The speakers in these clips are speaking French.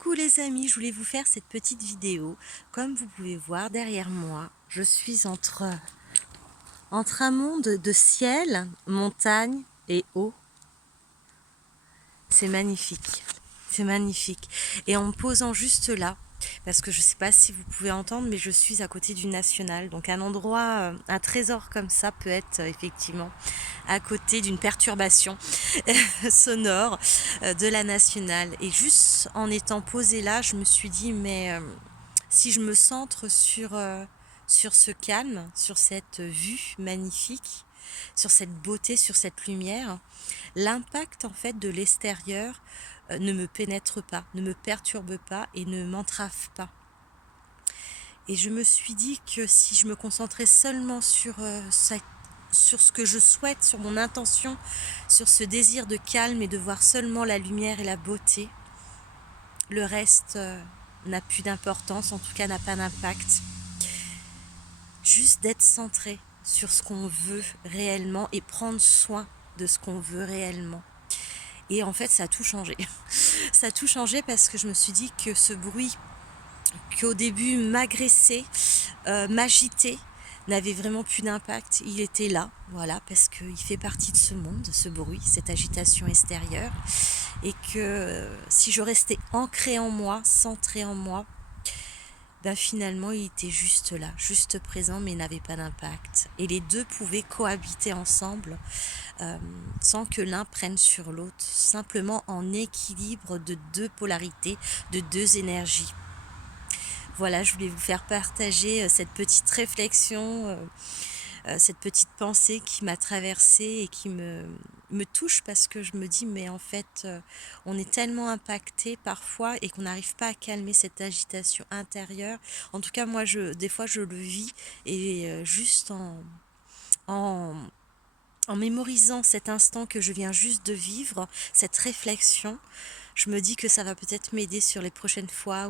Coucou les amis, je voulais vous faire cette petite vidéo. Comme vous pouvez voir derrière moi, je suis entre un monde de ciel, montagne et eau. C'est magnifique, c'est magnifique. Et en me posant juste là, parce que je ne sais pas si vous pouvez entendre, mais je suis à côté du National. Donc un endroit, un trésor comme ça peut être effectivement à côté d'une perturbation sonore de la Nationale. Et juste en étant posée là, je me suis dit, mais si je me centre sur ce calme, sur cette vue magnifique, sur cette beauté, sur cette lumière, l'impact en fait de l'extérieur ne me pénètre pas, ne me perturbe pas et ne m'entrave pas. Et je me suis dit que si je me concentrais seulement sur ce que je souhaite, sur mon intention, sur ce désir de calme et de voir seulement la lumière et la beauté, le reste n'a plus d'importance, en tout cas n'a pas d'impact. Juste d'être centré sur ce qu'on veut réellement et prendre soin de ce qu'on veut réellement. Et en fait, ça a tout changé. Ça a tout changé parce que je me suis dit que ce bruit qui au début m'agressait, m'agitait, n'avait vraiment plus d'impact. Il était là, voilà, parce qu'il fait partie de ce monde, ce bruit, cette agitation extérieure. Et que si je restais ancrée en moi, centrée en moi, ben finalement il était juste là, juste présent, mais n'avait pas d'impact. Et les deux pouvaient cohabiter ensemble sans que l'un prenne sur l'autre, simplement en équilibre de deux polarités, de deux énergies. Voilà, je voulais vous faire partager cette petite réflexion, cette petite pensée qui m'a traversée et qui me touche parce que je me dis mais en fait on est tellement impacté parfois et qu'on n'arrive pas à calmer cette agitation intérieure. En tout cas moi des fois je le vis et juste en, en mémorisant cet instant que je viens juste de vivre, cette réflexion, je me dis que ça va peut-être m'aider sur les prochaines fois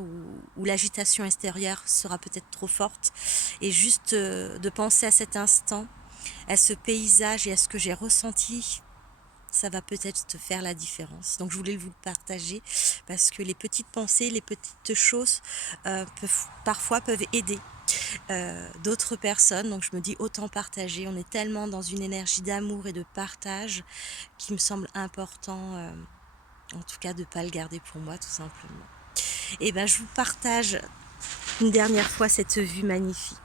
où l'agitation extérieure sera peut-être trop forte. Et juste de penser à cet instant, à ce paysage et à ce que j'ai ressenti, ça va peut-être te faire la différence. Donc je voulais vous le partager parce que les petites pensées, les petites choses parfois peuvent aider d'autres personnes. Donc je me dis autant partager. On est tellement dans une énergie d'amour et de partage qui me semble important, en tout cas de ne pas le garder pour moi tout simplement. Et ben je vous partage une dernière fois cette vue magnifique.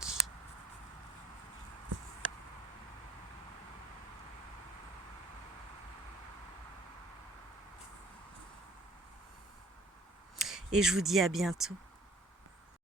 Et je vous dis à bientôt.